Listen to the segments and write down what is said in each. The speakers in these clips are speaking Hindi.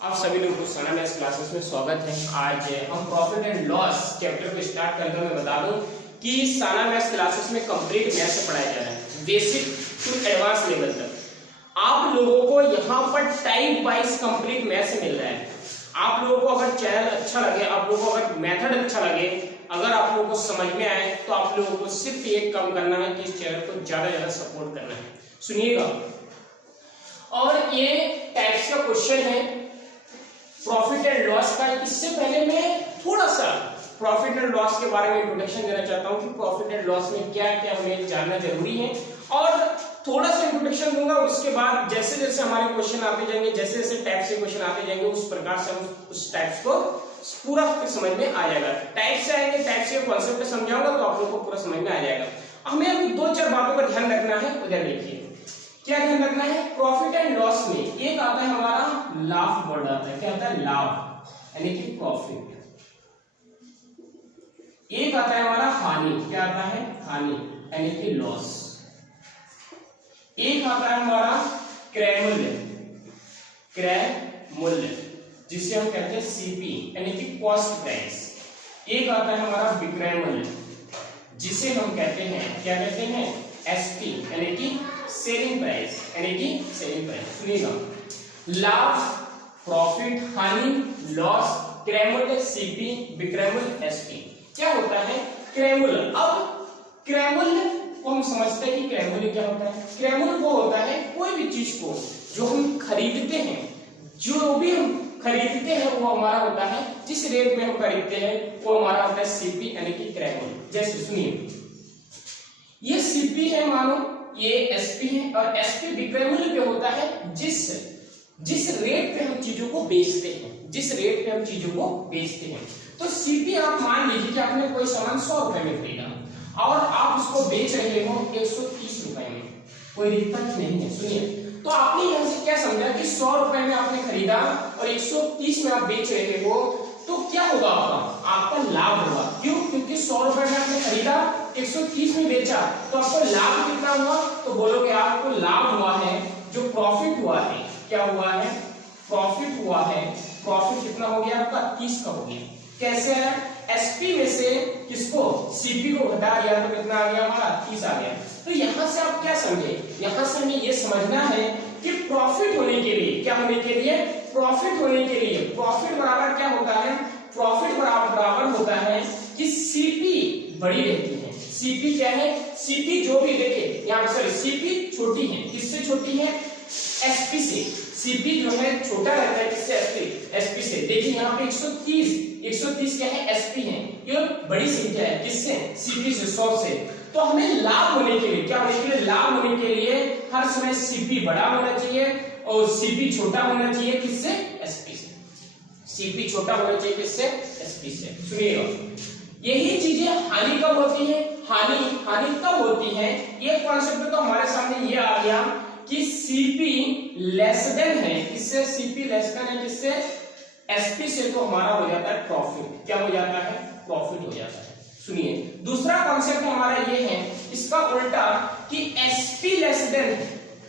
आप सभी लोगों को सना मैथ्स क्लासेस में स्वागत है। आज हम प्रॉफिट एंड लॉस चैप्टर को स्टार्ट करके मैं बता दूं कि सना मैथ्स क्लासेस में कंप्लीट मैथ्स से पढ़ाया जा रहा है, बेसिक टू एडवांस लेवल तक। आप लोगों को यहाँ पर टाइप वाइज कंप्लीट मैथ्स मिल रहा है। आप लोगों को अगर चैनल अच्छा लगे, आप लोगों को अगर मेथड अच्छा लगे, अगर आप लोगों को समझ में आए तो आप लोगों को सिर्फ एक काम करना है कि इस चैनल को ज्यादा ज्यादा सपोर्ट करना है। सुनिएगा, और ये टाइप्स का क्वेश्चन है प्रॉफिट एंड लॉस का। इससे पहले मैं थोड़ा सा प्रॉफिट एंड लॉस के बारे में इंट्रोडक्शन देना चाहता हूं कि प्रॉफिट एंड लॉस में क्या क्या हमें जानना जरूरी है, और थोड़ा सा इंट्रोडक्शन दूंगा। उसके बाद जैसे जैसे हमारे क्वेश्चन आते जाएंगे, जैसे जैसे टाइप से क्वेश्चन आते जाएंगे, उस प्रकार से हम उस टाइप्स को पूरा समझ में आ जाएगा। टाइप से आएंगे, टाइप से कॉन्सेप्ट समझाऊंगा तो आप लोगों को पूरा समझ में आ जाएगा। हमें अभी दो चार बातों का ध्यान रखना है। उधर देखिए क्या ध्यान रखना है। प्रॉफिट एंड लॉस में एक आता है हमारा लाभ वर्ड आता है। क्या आता है? लाभ, यानी कि प्रॉफिट। एक आता है हमारा हानि। क्या आता है? हानि, यानी कि लॉस। एक आता है हमारा क्रय मूल्य। क्रय मूल्य जिसे हम कहते हैं सीपी, यानी कि कॉस्ट प्राइस। एक आता है हमारा विक्रय मूल्य जिसे हम कहते हैं, क्या कहते हैं? एसपी, यानी कि सेलिंग प्राइस, यानी कि सेलिंग प्राइस। सुनिएगा, लाभ, प्रॉफिट, हानि, लॉस, क्रय मूल्य, सीपी, विक्रय मूल्य, एसपी। क्या होता है क्रय मूल्य? अब क्रय मूल्य को हम समझते हैं कि क्रय मूल्य क्या होता है। क्रय मूल्य वो होता है कोई भी चीज को जो हम खरीदते हैं, जो भी हम खरीदते हैं वो हमारा होता है, जिस रेट में हम खरीदते हैं वो हमारा होता है सीपी, यानी कि क्रय मूल्य। जैसे सुनिए, ये सीपी है, मानो ये एसपी है, और एसपी विक्रय मूल्य पे होता है जिस रेट पे हम चीजों को बेचते हैं, जिस रेट पे हम चीजों को बेचते हैं। तो सीपी आप मान लीजिए कि आपने कोई सामान 100 रुपए में खरीदा और आप उसको बेच रहे हो 130 रुपए में, कोई दिक्कत नहीं है। सुनिए, तो आपने यहां से क्या समझा कि 100 रुपए में आपने खरीदा और 130 में आप बेच रहे हो, तो क्या होगा? आपका लाभ होगा। क्यों? क्योंकि 100 रुपए में आपने खरीदा, 130 में बेचा, तो आपको लाभ कितना हुआ? तो बोलोगे आपको लाभ हुआ है, जो प्रॉफिट हुआ है। क्या हुआ है? प्रॉफिट हुआ है। प्रॉफिट कितना हो गया आपका? 30 का हो गया। कैसे है? एसपी में से किसको? सीपी को घटा दिया तो कितना आ गया हमारा? 30 आ गया। तो यहां से आप क्या समझे? यहां से हमें यह समझना है कि प्रॉफिट होने के लिए, क्या होने के लिए? प्रॉफिट होने के लिए प्रॉफिट बराबर क्या होता है? प्रॉफिट बराबर होता है कि सीपी बड़ी रहती है। सीपी क्या है? सीपी जो भी, देखिए यहाँ पर सॉरी, सीपी छोटी है। किससे छोटी है? एसपी से। सीपी जो है छोटा रहता है, किससे? एसपी से। देखिए यहाँ पे 130 क्या है? एसपी है। ये बड़ी संख्या है, किससे? सीपी से, 100 से। तो हमें लाभ होने के लिए, क्या होने के लिए? लाभ होने के लिए हर समय सीपी बड़ा होना चाहिए और सीपी छोटा होना चाहिए, किससे? एसपी से। सीपी छोटा होना चाहिए, किससे? एसपी से। सुनिएगा, यही चीजें हानि कब होती है? हानि तब होती है, ये कॉन्सेप्ट तो हमारे सामने ये आ गया कि सीपी लेस देन है, किससे? सीपी लेस देन है, किससे? एसपी से। तो हमारा हो जाता है प्रॉफिट। क्या हो जाता है? प्रॉफिट हो जाता है। सुनिए, दूसरा कॉन्सेप्ट हमारा ये है, इसका उल्टा, कि एसपी लेस देन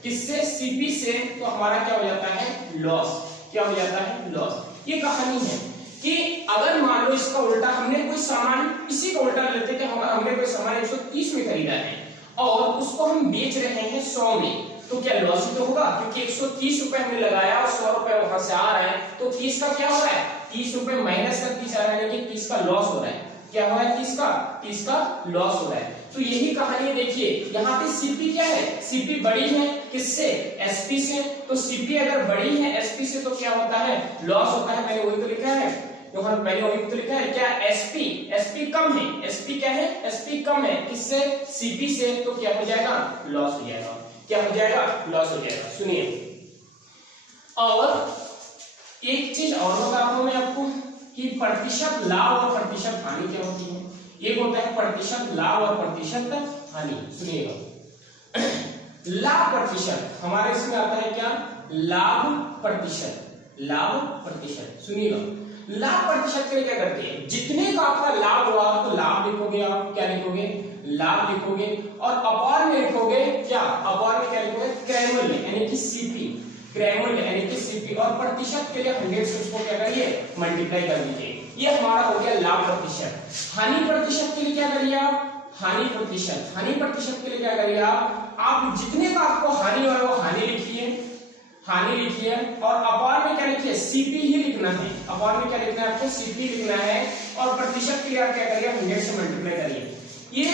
किससे? सीपी से। तो हमारा क्या हो जाता है? लॉस। क्या हो जाता है? लॉस। ये कहानी है कि अगर मान लो इसका उल्टा, हमने कोई सामान, इसी का उल्टा लेते कि हमने कोई सामान 130 में खरीदा है और उसको हम बेच रहे हैं 100 में, तो क्या लॉस ही तो होगा? क्योंकि 130 रुपए हमने लगाया और 100 रुपए वहां से आ रहा है, तो 30 का क्या हो रहा है? 30 रुपए माइनस का 30 आ रहा है, यानी कि 30 का लॉस हो रहा है। क्या हो रहा है? 30 का लॉस हो रहा है। तो यही कहानी देखिए, यहाँ पे सीपी क्या है? सीपी बड़ी है, किससे? एसपी से। तो सीपी अगर बड़ी है एसपी से तो क्या होता है? लॉस होता है। मैंने वही तो लिखा है, मैंने वही तो लिखा है। क्या? एसपी कम है। एसपी क्या है? एसपी कम है, किससे? सीपी से। तो क्या हो जाएगा? लॉस हो जाएगा। क्या हो जाएगा? लॉस हो जाएगा। सुनिए, और एक चीज और बता दूं मैं आपको कि प्रतिशत लाभ और प्रतिशत हानि क्या होती है। एक होता है प्रतिशत लाभ और प्रतिशत हानि। सुनिएगा, लाभ प्रतिशत हमारे इसमें आता है क्या? लाभ प्रतिशत। लाभ प्रतिशत। सुनिएगा, लाभ प्रतिशत के लिए क्या करते हैं? जितने का आपका लाभ हुआ तो लाभ लिखोगे आप, क्या लिखोगे? लाभ लिखोगे, और अपॉन में लिखोगे क्या? अपॉन में क्या लिखोगे? क्रय मूल्य, यानी कि सीपी। क्रय मूल्य यानी कि सीपी, और प्रतिशत के लिए 100 से उसको क्या करिए मल्टीप्लाई कर दीजिए। ये हमारा हो गया लाभ प्रतिशत। हानि प्रतिशत के लिए क्या करिए आप, हानि प्रतिशत के लिए क्या करिए आप जितने का आपको हानि हो वो हानि लिखिए और अपार में क्या लिखिए सीपी ही लिखना है। अपार में क्या लिखना है आपको सीपी लिखना है और प्रतिशत के लिए आप क्या करिए 100 से मल्टीप्लाई करिए। ये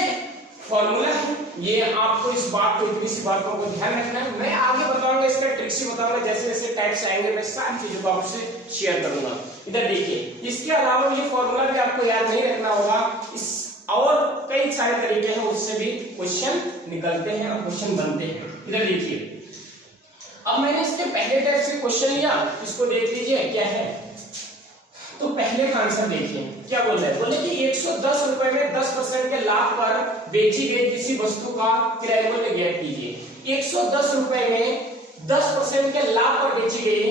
फॉर्मूला है, ये आपको इस बात को इतनी सी बातों को ध्यान रखना है। मैं आगे बताऊंगा इसका ट्रिक्स ही बताऊंगा, जैसे जैसे टाइप्स आएंगे मैं सारी चीजों को आपसे शेयर करूंगा। इधर देखिए, इसके अलावा ये फॉर्मूला भी आपको याद नहीं रखना होगा, इस और कई सारे तरीके हैं उससे भी क्वेश्चन निकलते हैं और क्वेश्चन बनते हैं। इधर देखिए, अब मैंने इसके पहले टाइप से क्वेश्चन लिया, इसको देख लीजिए क्या है। तो पहले का आंसर देखिए क्या बोल रहे हैं, बोले कि 110 रुपए में 10% के लाभ पर बेची गई किसी वस्तु का क्रय मूल्य ज्ञात कीजिए। 110 रुपए में 10% के लाभ पर बेची गई,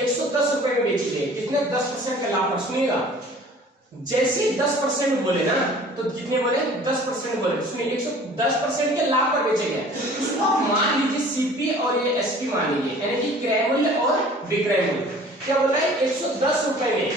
110 रुपए में बेची गई, कितने 10% के लाभ पर, सुनिएगा जैसे 10% बोले ना तो कितने बोले 10% बोले, सुनिए 110% के लाभ पर बेचे गए, उसको आप मान लीजिए सीपी और ये एसपी मान लीजिए, यानी कि क्रय मूल्य और विक्रय मूल्य। क्या बोल रहा है 110 रुपए में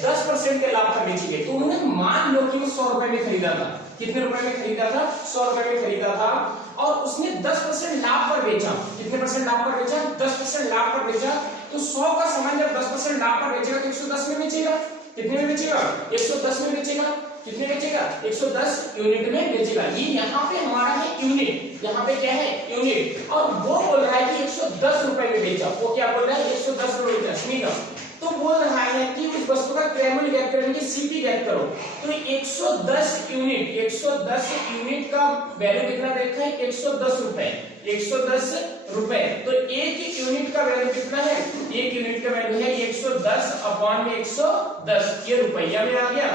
10% के लाभ पर बेची गई, तो उन्होंने मान लो कि वो 100 रुपए में खरीदा था। कितने रुपए में खरीदा था, 100 रुपए में खरीदा था, और उसने 10% लाभ पर बेचा। कितने परसेंट लाभ पर बेचा, 10% लाभ पर बेचा। तो 100 का सामान जब 10% लाभ पर बेचेगा तो 110 में बेचेगा, कितने में बेचेगा 110 में बेचेगा, कितने बेचेगा 110 यूनिट में बेचेगा। ये यहाँ पे हमारा है यूनिट, यहाँ पे क्या है यूनिट, और वो बोल रहा है कि 110 रुपए में बेचा। वो क्या बोल रहा है 110 रुपए में बेचा, तो बोल रहा है कि उस वस्तु का क्रय मूल्य ज्ञात करने की सीपी ज्ञात करो। तो 110 यूनिट का वैल्यू कितना देखा है 110 रुपए, 110 रुपए। तो एक यूनिट का वैल्यू कितना है, एक यूनिट का वैल्यू है 110 अपॉन में 110, ये रुपया में आ गया।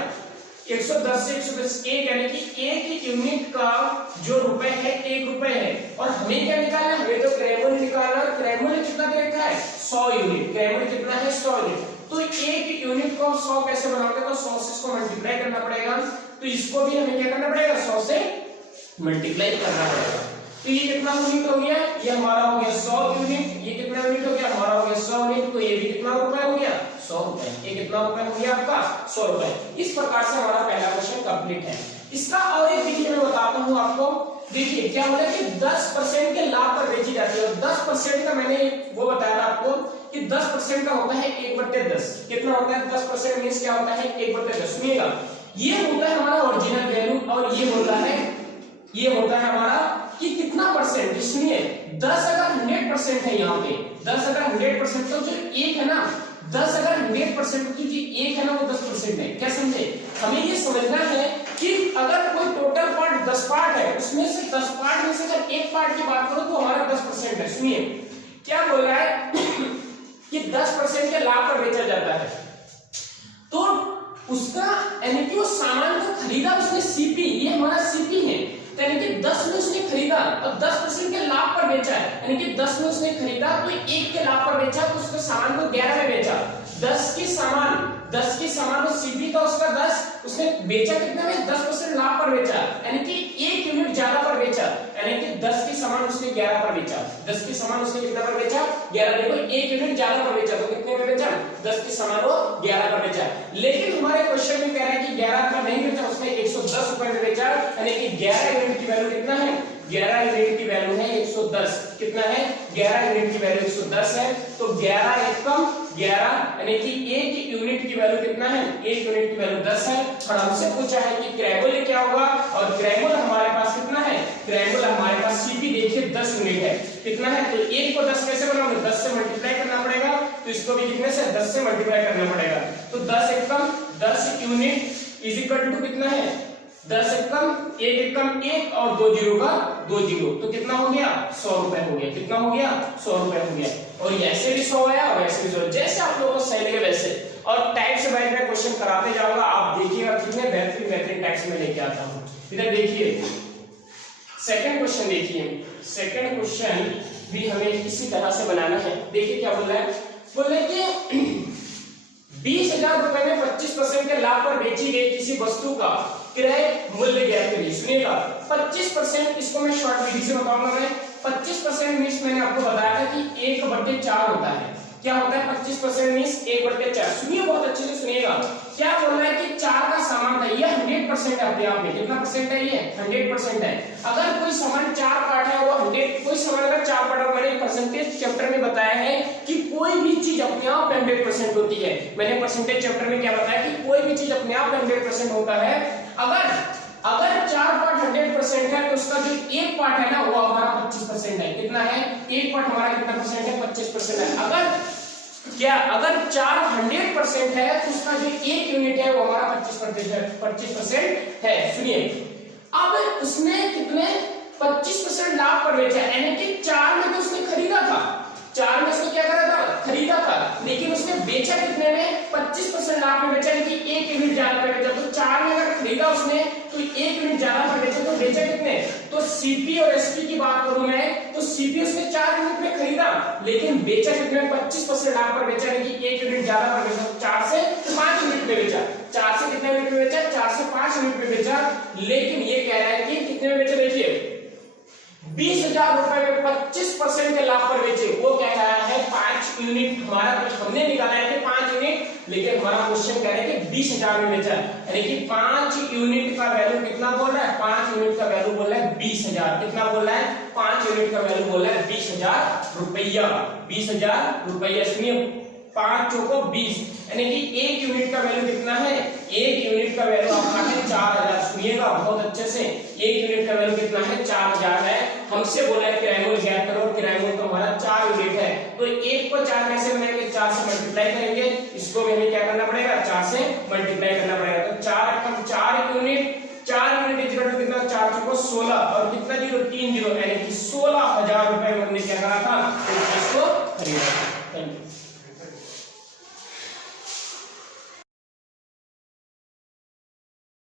110 से 110 एक, यानी कि एक यूनिट का जो रुपए है 1 रुपए है, और हमें क्या निकालना है, हमें तो क्रय मूल्य निकालना है। क्रय मूल्य कितना दे रखा है 100 यूनिट, क्रय मूल्य कितना है 100 यूनिट। तो एक यूनिट को 100 कैसे बनाओगे, तो 100 से इसको मल्टीप्लाई करना पड़ेगा, तो इसको भी हमें क्या करना पड़ेगा 100 से मल्टीप्लाई करना पड़ेगा। तो ये कितना यूनिट हो गया, ये हमारा हो गया 100 यूनिट, ये कितना यूनिट हो गया हमारा हो गया 100 यूनिट, तो ये भी कितना रुपए हो गया 100 रुपए, ये कितना रुपए हो गया आपका 100 रुपए। इस प्रकार से हमारा पहला क्वेश्चन कंप्लीट है। इसका और एक देखिए मैं बताता हूं आपको, देखिए क्या बोला कि 10% के लाभ पर बेची जाती है, और 10% का मैंने वो बताया था आपको कि 10% का होता है 1/10, कितना होता है 10% मींस क्या होता है 1/10। सुनिएगा, ये होता है हमारा ओरिजिनल वैल्यू, और ये होता है हमारा कि कितना परसेंट, इसलिए 10 अगर 100% है यहाँ पे, 10 अगर 100%, तो जो एक है ना 10 अगर 100% की जो एक है ना वो 10% है। क्या समझे, हमें ये समझना है कि अगर कोई टोटल पार्ट 10 पार्ट है, उसमें से 10 पार्ट में से अगर एक पार्ट की बात करो तो हमारा 10% है। सुनिए क्या बोल रहा है कि 10% के लाभ पर बेचा जाता है, तो उसका यानी कि वो सामान को खरीदा उसने सीपी, ये हमारा सीपी है, यानी कि 10 में उसने खरीदा और 10% के लाभ पर बेचा है, यानी कि 10 में उसने खरीदा तो 1 के लाभ पर बेचा, तो उसके सामान को 11 में बेचा। 10 के सामान वो सीपी था उसका 10, उसने बेचा कितने में 10% लाभ पर बेचा, यानी कि 1 यूनिट ज्यादा पर बेचा, यानी कि 10 के सामान उसने 11 पर बेचा। 10 के सामान उसने कितना पर बेचा 11, देखो 1 यूनिट ज्यादा पर बेचा, तो कितने में बेचा 10 के सामान वो 11 पर बेचा। लेकिन हमारे क्वेश्चन में कह रहा है कि 11 पर नहीं बेचा, उसने 110 रुपए में बेचा, यानी कि 11 यूनिट की वैल्यू कितना है, 11 यूनिट की वैल्यू है 110, कितना है 11 यूनिट की वैल्यू 110 है। तो 11 एकम 11, यानी कि 1 यूनिट की वैल्यू कितना है, 1 यूनिट की वैल्यू 10 है। और हमसे पूछा है कि क्रय मूल्य क्या होगा, और क्रय मूल्य हमारे पास कितना है, क्रय मूल्य हमारे पास सीपी देखिए 10 यूनिट है, कितना है, तो 1 को 10 कैसे बनाओगे 10 से मल्टीप्लाई करना पड़ेगा, तो इसको भी कितने से 10 से मल्टीप्लाई करना पड़ेगा। तो 10 एकम 10 यूनिट इज इक्वल टू कितना है 10 एकम 1 एकम 1 और 2 जीरो का 2 जीरो, तो कितना हो गया 100 रुपए हो गया, कितना हो गया 100 रुपए हो गया। और ऐसे भी 100 आया और ऐसे भी 100, जैसे आप लोगों को सही लगे वैसे। और टाइप से बैठ कर क्वेश्चन कराते जाऊंगा, आप देखिएगा कितने बेहतरीन टाइप में लेके आता हूं। इधर देखिए सेकंड क्वेश्चन, देखिए सेकंड क्वेश्चन भी हमें इसी तरह से बनाना है। देखिए क्या बोल रहा है, बोल रहे कि 20,000 रुपए में 25% के लाभ पर बेची गई किसी वस्तु का क्रय मूल्य ज्ञात करिए। सुनिएगा 25%, इसको मैं शॉर्ट विधि से बताऊंगा मैं 25% मीन्स मैंने आपको बताया था कि 1/4 होता है। क्या होता है 25% मीन्स 1/4? सुनिए बहुत अच्छे से सुनिएगा। क्या बोल रहा है कि 4 का समान है, ये 100% है अपने आप में। कितना परसेंट है ये? 100% है। अगर कोई समान 4 पार्ट है वो 100, कोई समान अगर 4 पार्ट है, मैंने परसेंटेज चैप्टर में बताया है कि कोई भी चीज अपने आप 100% होती है। मैंने परसेंटेज चैप्टर में क्या बताया कि कोई भी चीज अपने आप 100% होता है। अगर 4 पार्ट 100% है तो उसका जो एक पार्ट है ना वो हमारा 25% है। कितना है? एक पार्ट हमारा कितना परसेंट है? 25% है। अगर 4 100% है तो उसका जो एक यूनिट है वो हमारा 25% है। सुनिए, अब उसने कितने 25% लाभ पर बेचा, यानी कि 4 में तो उसने खरीदा था, 4 में उसने क्या करा था? खरीदा था, लेकिन उसने बेचा कितने में? 25% लाभ में बेचा, यानी कि एक यूनिट ज्यादा पे बेचा। तो 4 में अगर खरीदा उसने तो एक यूनिट ज्यादा पर बेचा, तो बेचा कितने? तो सीपी और एसपी की बात करूं मैं तो सीपी उसने 4 यूनिट में खरीदा, लेकिन बेचा कितने? 25% लाभ पर बेचा, यानी कि एक यूनिट ज्यादा पर बेचा। 4 से 5 यूनिट में बेचा। 4 से कितने यूनिट में बेचा? 4 से 5 यूनिट में बेचा। लेकिन ये कह रहा है कि कितने में बेचा? देखिए 20,000 रुपए में 25% के लाभ पर बेचे। वो कह रहा है 5 यूनिट, हमारा हमने निकाला है कि 5 यूनिट, लेकिन हमारा क्वेश्चन कह रहा है कि 20,000 में बेचा, यानी कि 5 यूनिट का वैल्यू कितना बोल रहा है? 5 यूनिट का वैल्यू बोल रहा है 20,000। कितना बोल रहा है? 5 यूनिट का वैल्यू बोल रहा है 20,000 रुपया। 20,000 रुपया। सुनिए 5 चौको 20, यानी कि एक यूनिट का वैल्यू कितना है? एक यूनिट का वैल्यू आपका है 4,000। सुनिएगा बहुत अच्छे से, एक यूनिट का वैल्यू कितना है? 4,000 है। हमसे बोला है किराया मूल्य ज्ञात करो, किराया मूल्य तो हमारा 4 यूनिट है। तो 1 को 4 कैसे बनाएंगे? 4 से मल्टीप्लाई करेंगे, इसको भी हमें क्या करना पड़ेगा? 4 से मल्टीप्लाई करना पड़ेगा। तो 4 यूनिट इक्वल टू कितना? 4 चौको 16 और कितना जीरो? 3 जीरो, यानी कि 16,000 रुपए में हमने क्या करा था? तो इसको खरीदा।